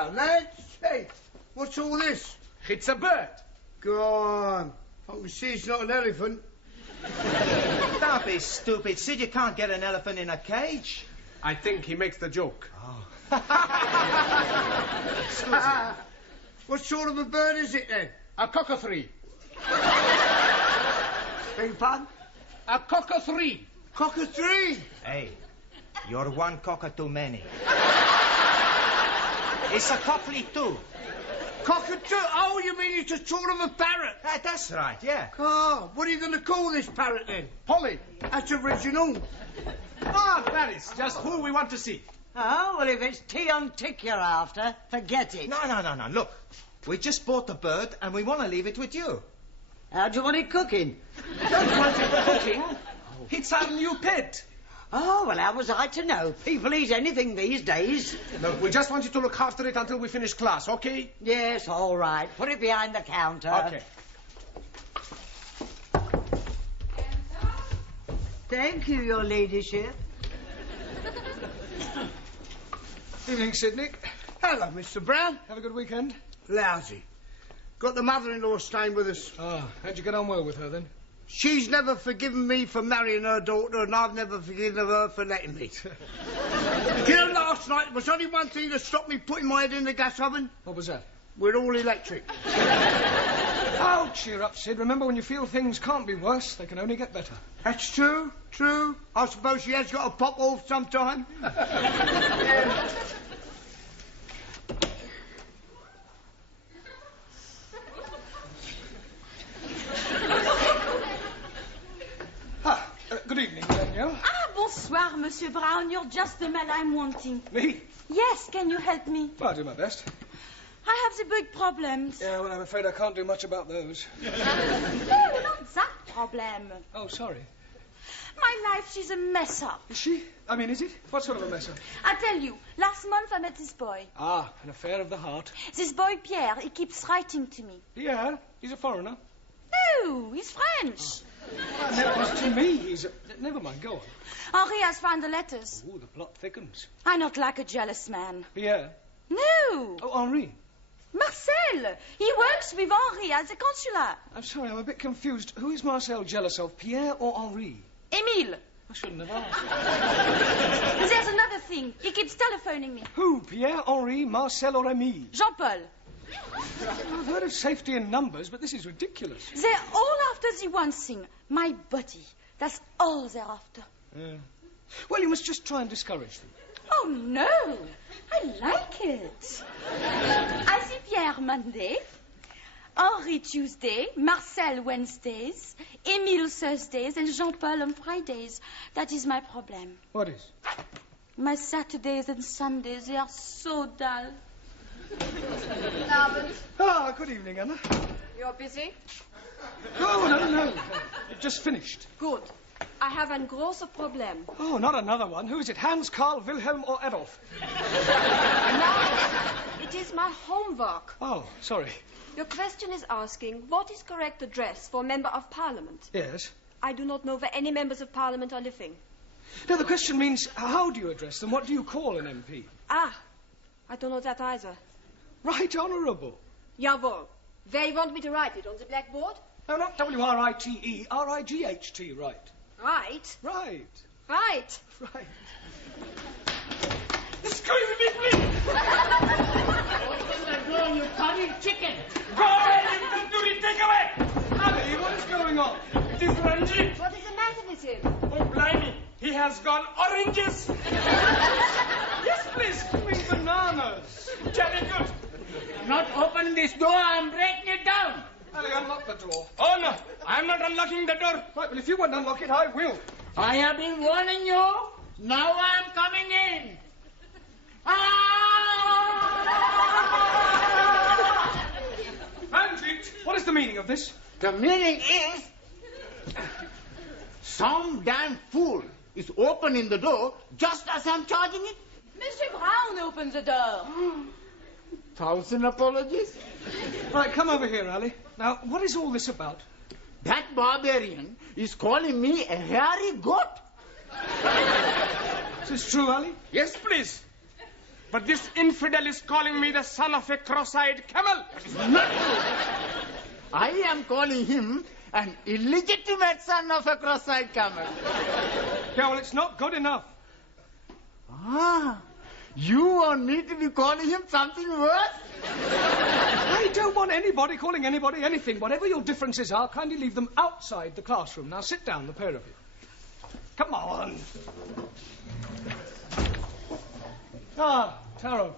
Hello, lads. Hey, what's all this? It's a bird. Go on. I can see it's not an elephant. Don't be stupid, Sid. You can't get an elephant in a cage. I think he makes the joke. Excuse me. What sort of a bird is it, then? A cockathree. Beg pardon? A cockathree. Cockathree. Hey, you're one cocker too many. It's a cockly too. Cockatoo? Oh, you mean it's a sort of a parrot? That's right, yeah. Oh, what are you going to call this parrot, then? Polly. That's original. Ah, that is just who we want to see. Oh, well, if it's tea on tick you're after, forget it. No. Look, we just bought the bird and we want to leave it with you. How do you want it cooking? Don't want it cooking. It's our new pet. Oh, well, how was I to know? People eat anything these days. Look, we just want you to look after it until we finish class, okay? Yes, all right. Put it behind the counter. Okay. Thank you, your ladyship. Evening, Sidney. Hello, Mr. Brown. Have a good weekend? Lousy. Got the mother-in-law staying with us. Ah, how'd you get on well with her, then? She's never forgiven me for marrying her daughter, and I've never forgiven her for letting me. You know, last night, there was only one thing that stopped me putting my head in the gas oven. What was that? We're all electric. Oh, cheer up, Sid. Remember, when you feel things can't be worse, they can only get better. That's true, true. I suppose she has got a pop off sometime. Good evening, Danielle. Ah, bonsoir, Monsieur Brown. You're just the man I'm wanting. Me? Yes, can you help me? I'll do my best. I have the big problems. Yeah, well, I'm afraid I can't do much about those. No, not that problem. Oh, sorry. My life, she's a mess up. Is she? I mean, is it? What sort of a mess up? I tell you, last month I met this boy. Ah, an affair of the heart. This boy, Pierre, he keeps writing to me. Yeah, he's a foreigner. No, he's French. Well, that was to me. He's a... Never mind, go on. Henri has found the letters. Ooh, the plot thickens. I'm not like a jealous man. Pierre. No. Oh, Henri. Marcel. He works with Henri at the consulate. I'm sorry, I'm a bit confused. Who is Marcel jealous of, Pierre or Henri? Emile. I shouldn't have asked. There's another thing. He keeps telephoning me. Who? Pierre, Henri, Marcel or Emile? Jean-Paul. I've heard of safety in numbers, but this is ridiculous. They're all after the one thing. My body. That's all they're after. Yeah. Well, you must just try and discourage them. Oh, no. I like it. I see Pierre Monday, Henri Tuesday, Marcel Wednesdays, Emile Thursdays, and Jean-Paul on Fridays. That is my problem. What is? My Saturdays and Sundays, they are so dull. Albert, Ah, good evening, Anna. you're busy? No. Just finished. Good. I have ein großes Problem. Oh, not another one. Who is it? Hans, Karl, Wilhelm, or Adolf? No, it is my homework. Oh, sorry. Your question is asking, what is correct address for a member of parliament? Yes. I do not know where any members of parliament are living. No, the question means, how do you address them? What do you call an MP? Ah, I don't know that either. Right Honourable. Jawohl. Where you want me to write it, on the blackboard? No, not W-R-I-T-E, R-I-G-H-T, right. Right. Right. Right. Right. Excuse me, please! Open the door, you curry chicken! Go away, you tandoori, take away! Ali, what is going on? It is Ranjit! What is the matter with him? Oh, blimey! He has gone oranges! Yes, please, give me bananas. Very good! Not open this door, I'm breaking it down! Ali, unlock the door. Oh, no! I'm not unlocking the door! Right, well, if you won't unlock it, I will. I have been warning you! Now I'm coming in! Ranjit, what is the meaning of this? The meaning is... some damn fool is opening the door just as I'm charging it. Monsieur Brown opened the door. 1,000 apologies. Right, come over here, Ali. Now, what is all this about? That barbarian is calling me a hairy goat. Is this true, Ali? Yes, please. But this infidel is calling me the son of a cross-eyed camel. I am calling him an illegitimate son of a cross-eyed camel. Yeah, well, it's not good enough. Ah, you want me to be calling him something worse? I don't want anybody calling anybody anything. Whatever your differences are, kindly leave them outside the classroom. Now sit down, the pair of you. Come on. Ah, Taro.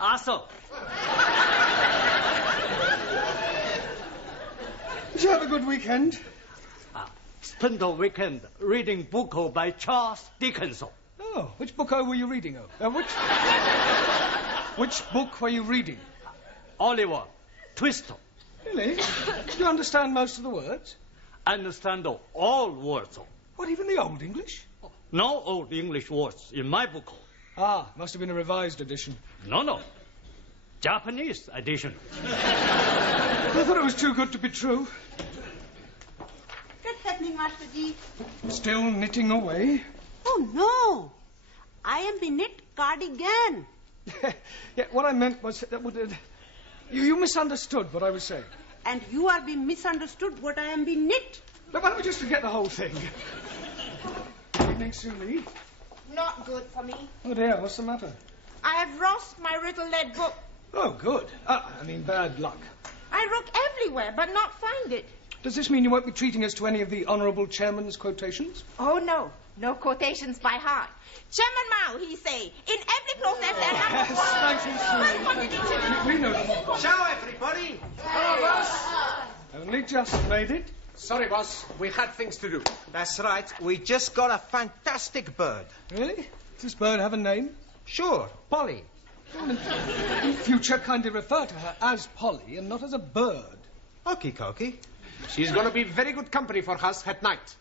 Also, Did you have a good weekend? spent the weekend reading book by Charles Dickens. Oh, which book were you reading? Which book were you reading? Oliver Twist. Really? Do you understand most of the words? Understand all words. What, even the Old English? No old English words in my book. Ah, must have been a revised edition. No. Japanese edition. I thought it was too good to be true. What's happening, Master Ji? Still knitting away? Oh, no. I am the knit cardigan. Yeah, what I meant was that you misunderstood what I was saying. And you are being misunderstood what I am being knit. But why don't we just forget the whole thing? Evening, Sue. Not good for me. Oh, dear, what's the matter? I have lost my little lead book. Oh, good. I mean, bad luck. I look everywhere, but not find it. Does this mean you won't be treating us to any of the Honourable Chairman's quotations? Oh, no. No quotations by heart. Chairman Mao, he say, in every process there are number one. Thank you, Sue. We know them. Ciao, everybody. Hello, boss. Only just made it. Sorry, boss. We had things to do. That's right. We just got a fantastic bird. Really? Does this bird have a name? Sure, Polly. In future, kindly refer to her as Polly and not as a bird. Okie dokie. She's going to be very good company for us at night.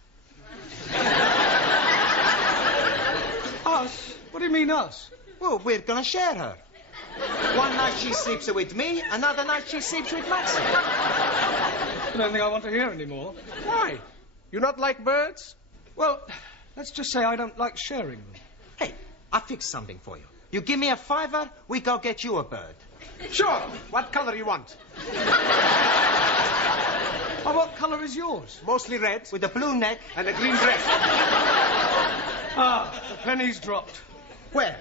Us? What do you mean, us? Well, we're gonna share her. One night she sleeps with me, another night she sleeps with Maxie. I don't think I want to hear anymore. Why? You not like birds? Well, let's just say I don't like sharing them. Hey, I fixed something for you. You give me a $5, we go get you a bird. Sure. What color you want? Oh, what colour is yours? Mostly red. With a blue neck. And a green dress. Ah, the penny's dropped. Where?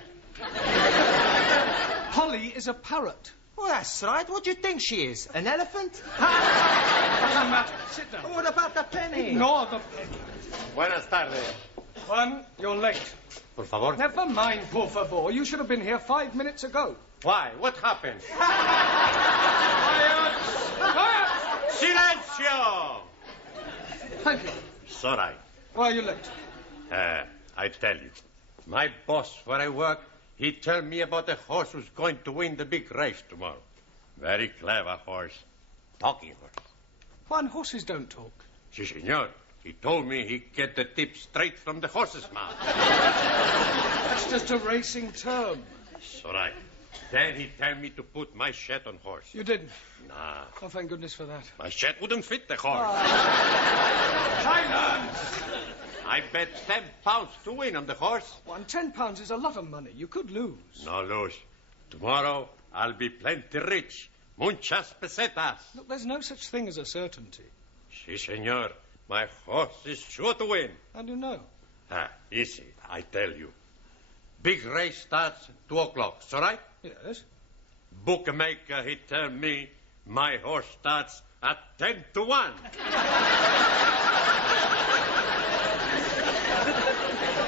Polly is a parrot. Oh, that's right. What do you think she is? An elephant? Doesn't matter. Sit down. What about the penny? Ignore the penny. Buenas tardes. Juan, you're late. Por favor. Never mind, por favor. You should have been here 5 minutes ago. Why? What happened? Quiet! Quiet! Silencio! Thank you. Sorry. Why are you late? I tell you. My boss where I work, he tell me about a horse who's going to win the big race tomorrow. Very clever horse. Talking horse. Juan, horses don't talk. Si, senor. He told me he get the tip straight from the horse's mouth. That's just a racing term. Sorry. Then he tell me to put my shed on horse. You didn't? Nah. Oh, thank goodness for that. My shed wouldn't fit the horse. Silence! I bet £10 to win on the horse. Juan, £10 is a lot of money. You could lose. No lose. Tomorrow I'll be plenty rich. Muchas pesetas. Look, there's no such thing as a certainty. Si, senor. My horse is sure to win. How do you know? Easy, I tell you. Big race starts 2 o'clock, so right? Yes. Bookmaker, he tell me my horse starts at 10 to 1.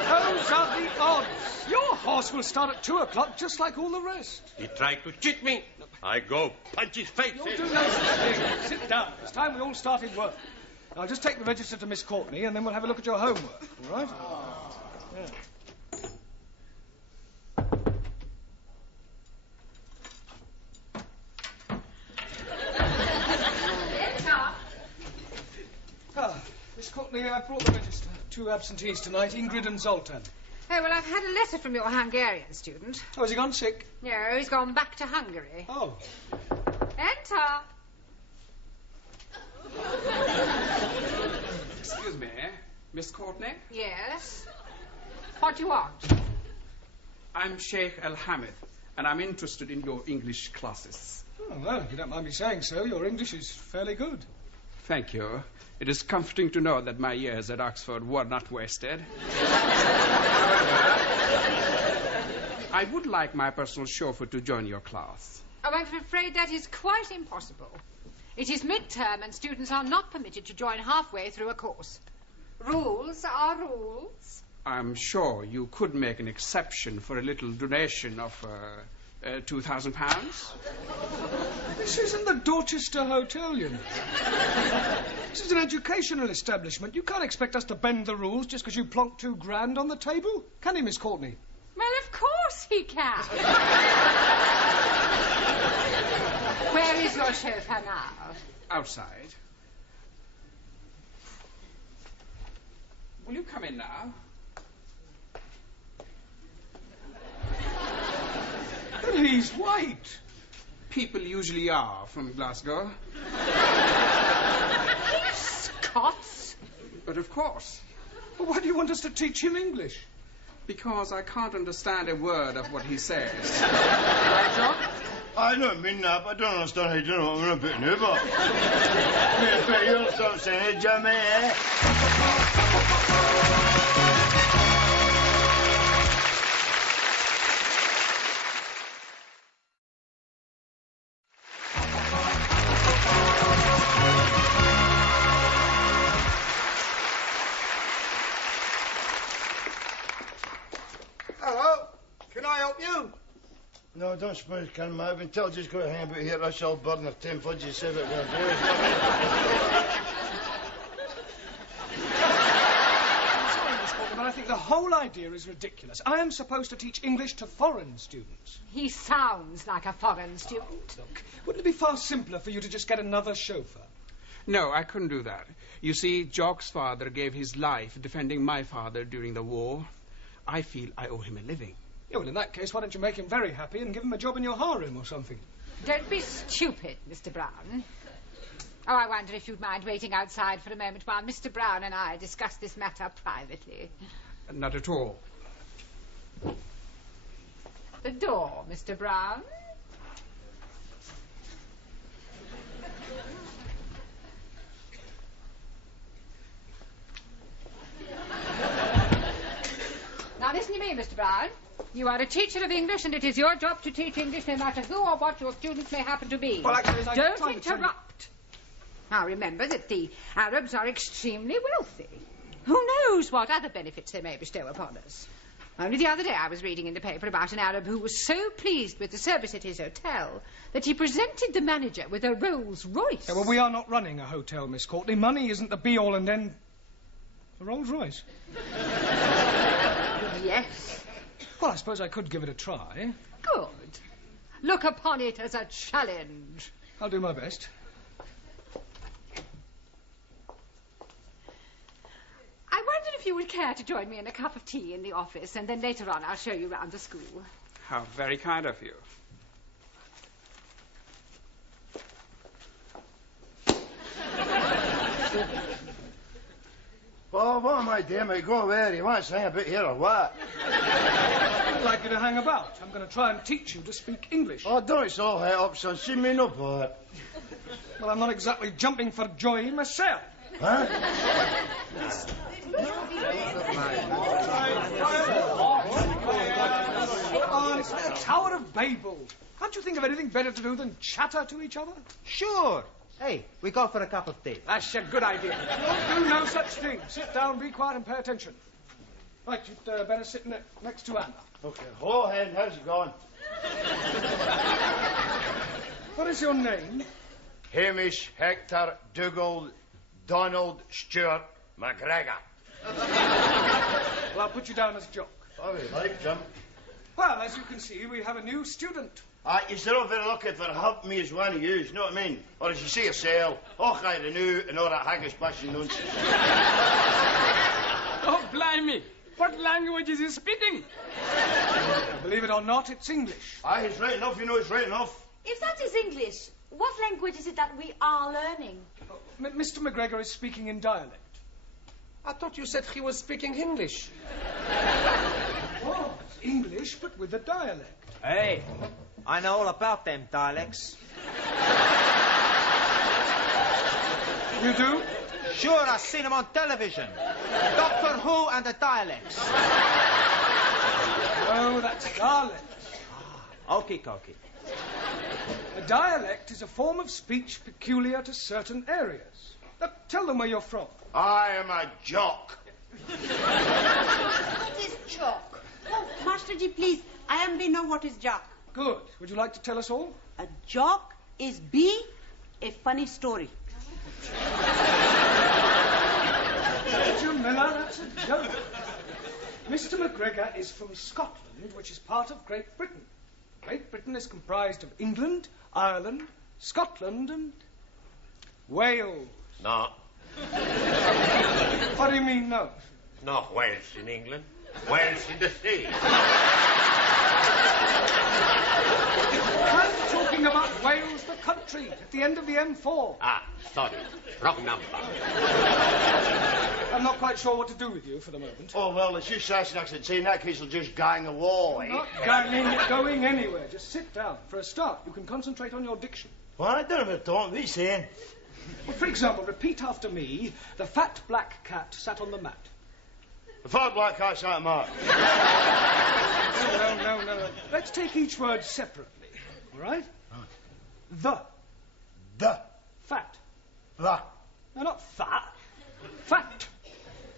Those are the odds. Your horse will start at 2 o'clock just like all the rest. He tried to cheat me. I go punch his face You'll in. do no such thing. Sit down. It's time we all started work. Now, just take the register to Miss Courtney, and then we'll have a look at your homework, all right? Yeah. Miss Courtney, I brought the register. 2 absentees tonight, Ingrid and Zoltan. Oh, well, I've had a letter from your Hungarian student. Oh, has he gone sick? No, he's gone back to Hungary. Oh. Enter. Excuse me, Miss Courtney? Yes? What do you want? I'm Sheikh Al-Hamid, and I'm interested in your English classes. Oh, well, if you don't mind me saying so, your English is fairly good. Thank you. It is comforting to know that my years at Oxford were not wasted. I would like my personal chauffeur to join your class. Oh, I'm afraid that is quite impossible. It is midterm and students are not permitted to join halfway through a course. Rules are rules. I'm sure you could make an exception for a little donation of £2,000. This isn't the Dorchester Hotel, you know. This is an educational establishment. You can't expect us to bend the rules just because you plonked £2,000 on the table. Can he, Miss Courtney? Well, of course he can. Where is your chauffeur now? Outside. Will you come in now? But he's white. People usually are from Glasgow. He's Scots. But of course. Well, why do you want us to teach him English? Because I can't understand a word of what he says. Right, John? I don't mean that, but I don't understand how you don't know what I'm going to put in here, but... I bet you'll stop saying it, Jimmy, eh? Hello, can I help you? No, I don't suppose I can, I've been told just got to hang about here, I shall burn her 10 fudges, say what we're going to do. I'm sorry, Miss Courtney, but I think the whole idea is ridiculous. I am supposed to teach English to foreign students. He sounds like a foreign student. Oh, look, wouldn't it be far simpler for you to just get another chauffeur? No, I couldn't do that. You see, Jock's father gave his life defending my father during the war. I feel I owe him a living. Yeah, well, in that case, why don't you make him very happy and give him a job in your harem or something? Don't be stupid, Mr. Brown. Oh, I wonder if you'd mind waiting outside for a moment while Mr. Brown and I discuss this matter privately. Not at all. The door, Mr. Brown. Now listen to me, Mr. Brown. You are a teacher of English, and it is your job to teach English no matter who or what your students may happen to be. Well, actually, don't interrupt. Now remember that the Arabs are extremely wealthy. Who knows what other benefits they may bestow upon us? Only the other day I was reading in the paper about an Arab who was so pleased with the service at his hotel that he presented the manager with a Rolls Royce. Yeah, well, we are not running a hotel, Miss Courtney. Money isn't the be-all and end... A Rolls Royce? Yes. Well, I suppose I could give it a try. Good. Look upon it as a challenge. I'll do my best. I wondered if you would care to join me in a cup of tea in the office, and then later on I'll show you round the school. How very kind of you. Oh, what am I doing, mate? Go where? You want to hang a bit here or what? I'd like you to hang about. I'm going to try and teach you to speak English. Oh, don't it's all head up, son. See me no part. Well, I'm not exactly jumping for joy myself. Huh? Oh, it's like the Tower of Babel. Can't you think of anything better to do than chatter to each other? Sure. Hey, we go for a cup of tea. That's a good idea. Don't do no such thing. Sit down, be quiet, and pay attention. Right, you'd better sit next to Anna. Okay. Hello, Hen. How's it going? What is your name? Hamish Hector Dougal Donald Stuart McGregor. Well, I'll put you down as Jock. Oh, you like, Jim? Well, as you can see, we have a new student. You're not very lucky for helping me as one of you, you know what I mean? Or as you say yourself, I renew and all that haggish bashing nonsense. Oh, blimey. What language is he speaking? Believe it or not, it's English. He's right enough, you know, he's right enough. If that is English, what language is it that we are learning? Mr. McGregor is speaking in dialect. I thought you said he was speaking English. Oh, English, but with a dialect. Hey, I know all about them dialects. You do? Sure, I've seen them on television. Doctor Who and the dialects. Oh, that's dialect. Okie dokie. A dialect is a form of speech peculiar to certain areas. Now, tell them where you're from. I am a jock. What is jock? Oh, Master G, please. I know what is jock. Good. Would you like to tell us all? A jock is a funny story. Major Miller, that's a joke. Mr. McGregor is from Scotland, which is part of Great Britain. Great Britain is comprised of England, Ireland, Scotland, and Wales. No. What do you mean, no? No Wales in England. Wales in the sea. I'm talking about Wales, the country, at the end of the M4. Ah, sorry. Wrong number. I'm not quite sure what to do with you for the moment. Oh, well, as you Sassenachs would say, in that case, I'll just gang away. Not going anywhere. Just sit down. For a start, you can concentrate on your diction. Well, I don't know what what are you saying? Well, for example, repeat after me. The fat black cat sat on the mat. The fat black cat sat on the mat. No. Let's take each word separately. All right? The. Fat. The. No, not fat. Fat.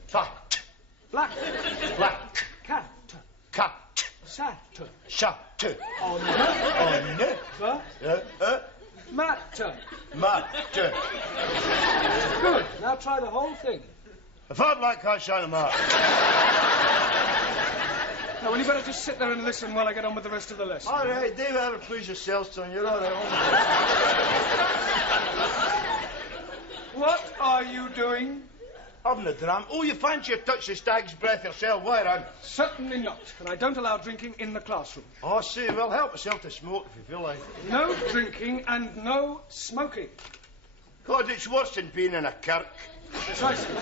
Fat. Black. Black. Cat. Cat. Sat. Shut. On the. The. Mat. Mat. Good. Now try the whole thing. The fat black cat sat on the mat. Now, well, you better just sit there and listen while I get on with the rest of the lesson. All right, do whatever please yourself, son. You're all right. What are you doing? Having a dram. Oh, you fancy a touch of stag's breath yourself, why, on? Certainly not. And I don't allow drinking in the classroom. Oh, see, well, help yourself to smoke if you feel like. No drinking and no smoking. God, it's worse than being in a kirk. Precisely.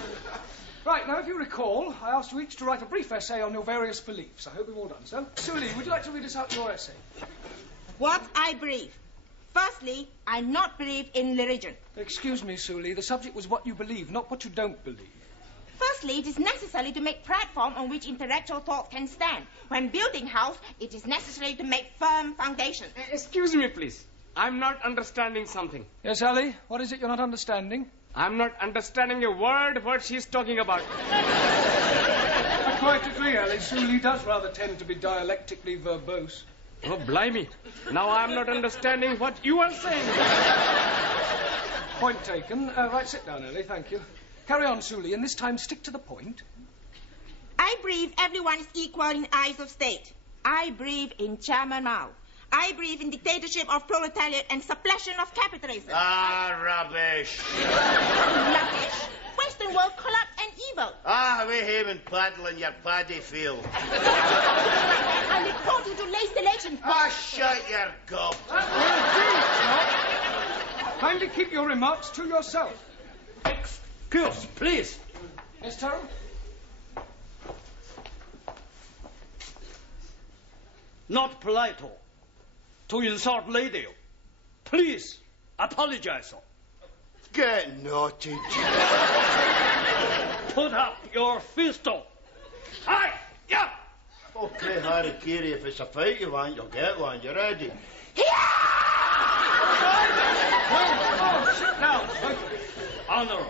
Right, now, if you recall, I asked you each to write a brief essay on your various beliefs. I hope you've all done so. Suli, would you like to read us out your essay? What I believe. Firstly, I not believe in religion. Excuse me, Suli. The subject was what you believe, not what you don't believe. Firstly, it is necessary to make platform on which intellectual thought can stand. When building house, it is necessary to make firm foundation. Excuse me, please. I'm not understanding something. Yes, Ali? What is it you're not understanding? I'm not understanding a word what she's talking about. I quite agree, Ali. Suli does rather tend to be dialectically verbose. Oh, blimey. Now I'm not understanding what you are saying. Point taken. Right, sit down, Ali. Thank you. Carry on, Suli, and this time stick to the point. I believe everyone is equal in the eyes of state. I believe in Chairman Mao. I believe in dictatorship of proletariat and suppression of capitalism. Ah, rubbish. Rubbish? Western world corrupt and evil. Ah, we haven't paddle in your paddy field. I report you to late election. Ah, shut your gob. Kindly keep your remarks to yourself. Excuse, please. Yes, Terrell? Not polite to insult lady. Please apologize. Get naughty. Put up your fist. Hi, yeah. Okay, Harry Carey, if it's a fight you want, you'll get one. You ready? Oh, sit down. Honor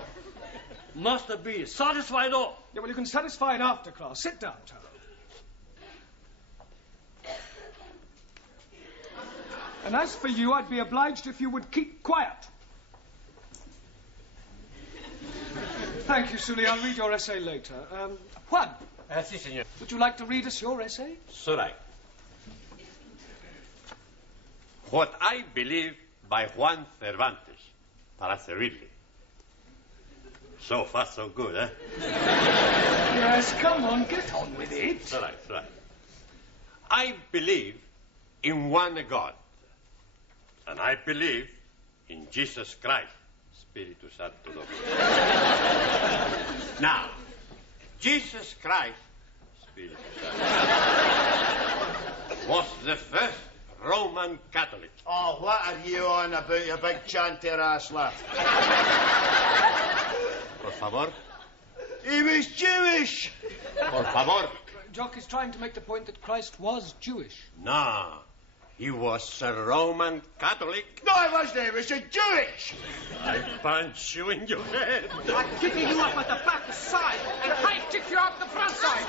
must be satisfied. Yeah, well, you can satisfy it after class. Sit down, Terrell. And as for you, I'd be obliged if you would keep quiet. Thank you, Suli. I'll read your essay later. Juan. Si, senor. Would you like to read us your essay? Should I? What I believe by Juan Cervantes, para servirle. So far, so good, eh? Yes, come on, get on with it. It's all right. I believe in one God. And I believe in Jesus Christ, Spiritu Santo Dominus. Now, Jesus Christ, Spiritu Santo. was the first Roman Catholic. Oh, what are you on about, you big chanter ass lad? Por favor. He was Jewish. Por favor. Jock is trying to make the point that Christ was Jewish. No. He was a Roman Catholic. No, he wasn't. He was a Jewish. I punch you in your head. I'm kicking you up at the back side. And I kick you out the front side.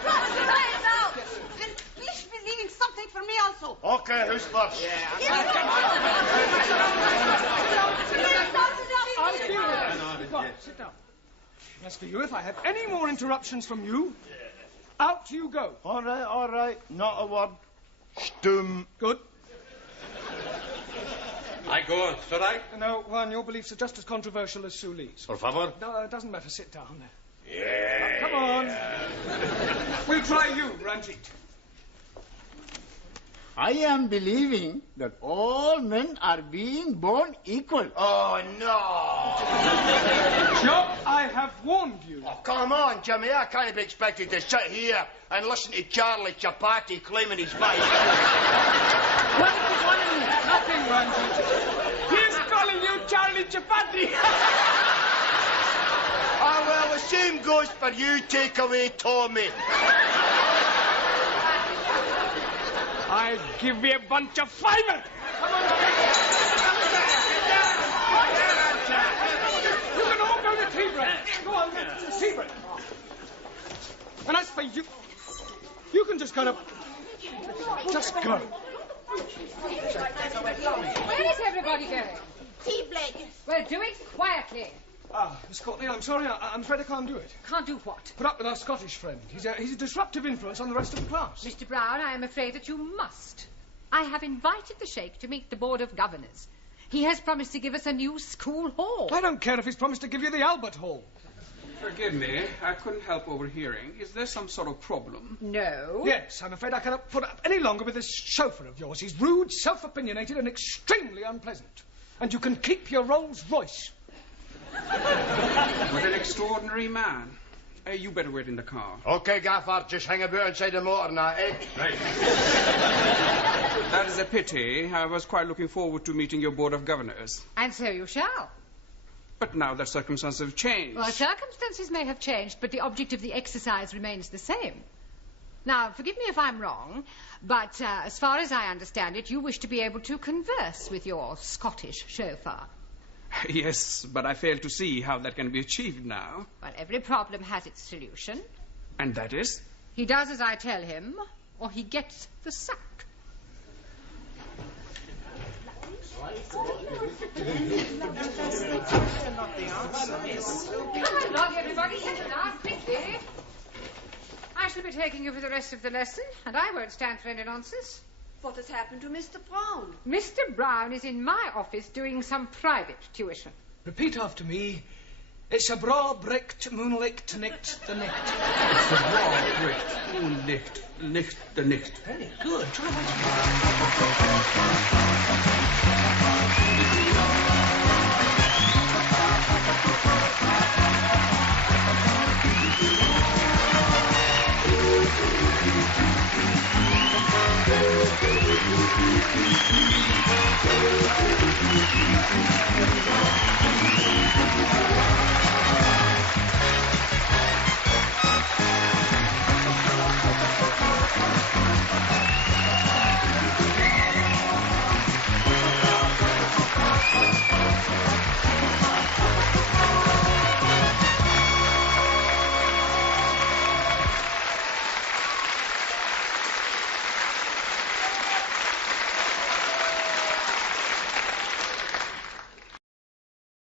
And please be leaving something for me also. Okay, who's first? I'll deal with that. Go on, sit down. As for you, if I have any more interruptions from you, out you go. All right. Not a word. Stum. Good. I go on, should I? No, Juan, your beliefs are just as controversial as Suli's. Por favor. No, it doesn't matter. Sit down there. Yeah. Come on. We'll try you, Ranjit. I am believing that all men are being born equal. Oh, no. Jock, I have warned you. Oh, come on, Jimmy. I can't be expected to sit here and listen to Charlie Chapati claiming his faith. What is he calling you? Nothing, Ranjit. He's calling you Charlie Chapati. Ah, well, the same goes for you, takeaway Tommy. I'll give you a bunch of fiber. You can all go to tea break. Go on, tea break. And as for you, you can just go to... Just go. Where is everybody going? Tea break. Well, do it quietly. Ah, Miss Courtney, I'm sorry. I'm afraid I can't do it. Can't do what? Put up with our Scottish friend. He's a disruptive influence on the rest of the class. Mr. Brown, I am afraid that you must. I have invited the Sheikh to meet the Board of Governors. He has promised to give us a new school hall. I don't care if he's promised to give you the Albert Hall. Forgive me, I couldn't help overhearing. Is there some sort of problem? No. Yes, I'm afraid I cannot put up any longer with this chauffeur of yours. He's rude, self-opinionated, and extremely unpleasant. And you can keep your Rolls Royce. What an extraordinary man. You better wait in the car. Okay, Gaffer, just hang about inside the motor now, eh? Right. That is a pity. I was quite looking forward to meeting your Board of Governors. And so you shall. But now that circumstances have changed. Well, circumstances may have changed, but the object of the exercise remains the same. Now, forgive me if I'm wrong, but as far as I understand it, you wish to be able to converse with your Scottish chauffeur. Yes, but I fail to see how that can be achieved now. Well, every problem has its solution. And that is? He does as I tell him, or he gets the sack. Come along, everybody, sit down quickly. I shall be taking you for the rest of the lesson, and I won't stand for any nonsense. What has happened to Mr. Brown? Mr. Brown is in my office doing some private tuition. Repeat after me. It's a bra bricht moonlicht nicht the nicht. It's a bra bricht moonlicht nicht the nicht. Very good. Try Thank you.